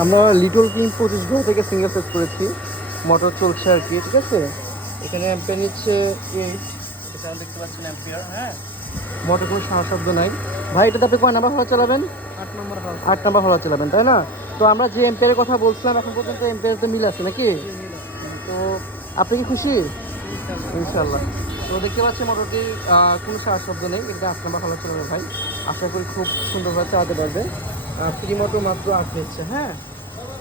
আমরা little king 25 থেকে single set করেছি, মোটর চলছে আর কি, ঠিক আছে। এখানে অ্যাম্পিয়ার নিচ্ছে 8, এখানে দেখতে পাচ্ছেন অ্যাম্পিয়ার, হ্যাঁ। মোটর কোনো সারা শব্দ নাই। ভাই এটাতে আপনি কয় নাম্বার হওয়া চালাবেন? 8 নম্বর হাউস। 8 নাম্বার হওয়া চালাবেন, তাই না? তো আমরা যে এম্পিয়ারের কথা বলছিলাম এখন পর্যন্ত এম্পিয়ার তো মিল আছে নাকি? জি মিল আছে। তো আপনি কি খুশি? ইনশাল্লাহ। ইনশাল্লাহ। তো দেখতে পাচ্ছি মোটরটির কোনো সারা শব্দ নেই, এটা 8 নাম্বার হওয়া চালাবে ভাই। আশা করি খুব সুন্দরভাবে চালাতে পারবে। ফ্রি মোটর মাত্র 8 নিচ্ছে, হ্যাঁ।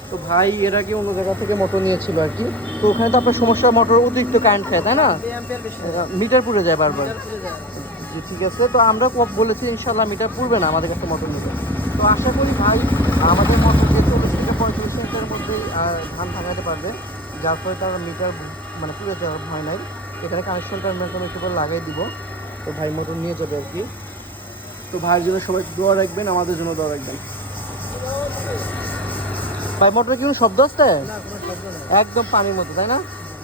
তো ভাই এর আগে অন্য জায়গা থেকে মোটর নিয়েছিল আর কি। তো ওখানে তো আপনার সমস্যা, মোটর অতিরিক্ত কারেন্ট খায়, তাই না? অ্যাম্পিয়ার বেশি যায়। মিটার পুড়ে যায় বারবার। মিটার পুড়ে যায়। জি ঠিক আছে, তো আমরা বলেছি ইনশাল্লাহ মিটার পুড়বে না আমাদের কাছে মোটর নিতে। তো আশা করি ভাই আমাদের মোটর দিয়ে 40 থেকে 45 মিনিটের মধ্যেই ধান ভাঙাতে পারবে, যার ফলে তার মিটার মানে পুড়ে যাওয়ার ভয় নাই। এখানে কানেকশন টার্মিনালটা আমি একটু করে লাগাই দিব। তো ভাই মোটর নিয়ে যাবে আর কি। তো ভাইয়ের জন্য সবাই দোয়া রাখবেন, আমাদের জন্য দোয়া রাখবেন। ভাই মোটরে কি কোনো শব্দ আসছে? না কোনো শব্দ নেই। একদম পানির মতো, তাই না?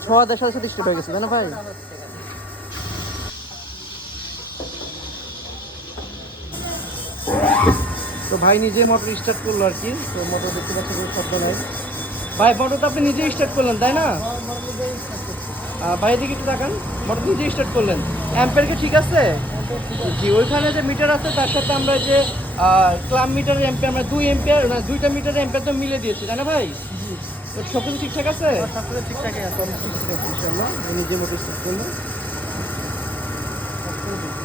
ছোঁয়া দেওয়ার সাথে স্টার্ট হয়ে গেছে, তাই না ভাই? তো ভাই নিজে মোটর স্টার্ট করলো আর কি। তো মোটর দেখতে পাচ্ছি কোনো শব্দ নাই। ভাই মোটর তো আপনি নিজেই স্টার্ট করলেন, তাই না? ভাই এদিকে একটু তাকান, মোটর নিজেই স্টার্ট করলেন। অ্যাম্পিয়ার কি ঠিক আছে? জি, ওইখানে যে মিটার আছে তার সাথে আমরা যে ক্লাব মিটারের অ্যাম্পিয়ার, আমরা 2 এম্পিয়ার না 2টা মিটারের অ্যাম্পিয়ার তো মিলে দিয়েছি, তাই না ভাই? তো সব কিছু ঠিকঠাক আছে? সব কিছু ঠিকঠাকই আছে। ইনশাআল্লাহ নিজে মোটর স্টার্ট করলো।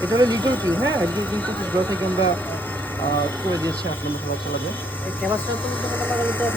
এটা হলো লিটল কিং, হ্যাঁ। লিটল কিং 25 থেকে আমরা করে দিয়েছি 8 নম্বর হওয়া চালাবে। এই ক্যাপাসিটার তো মধ্যে কথা লাগালে তো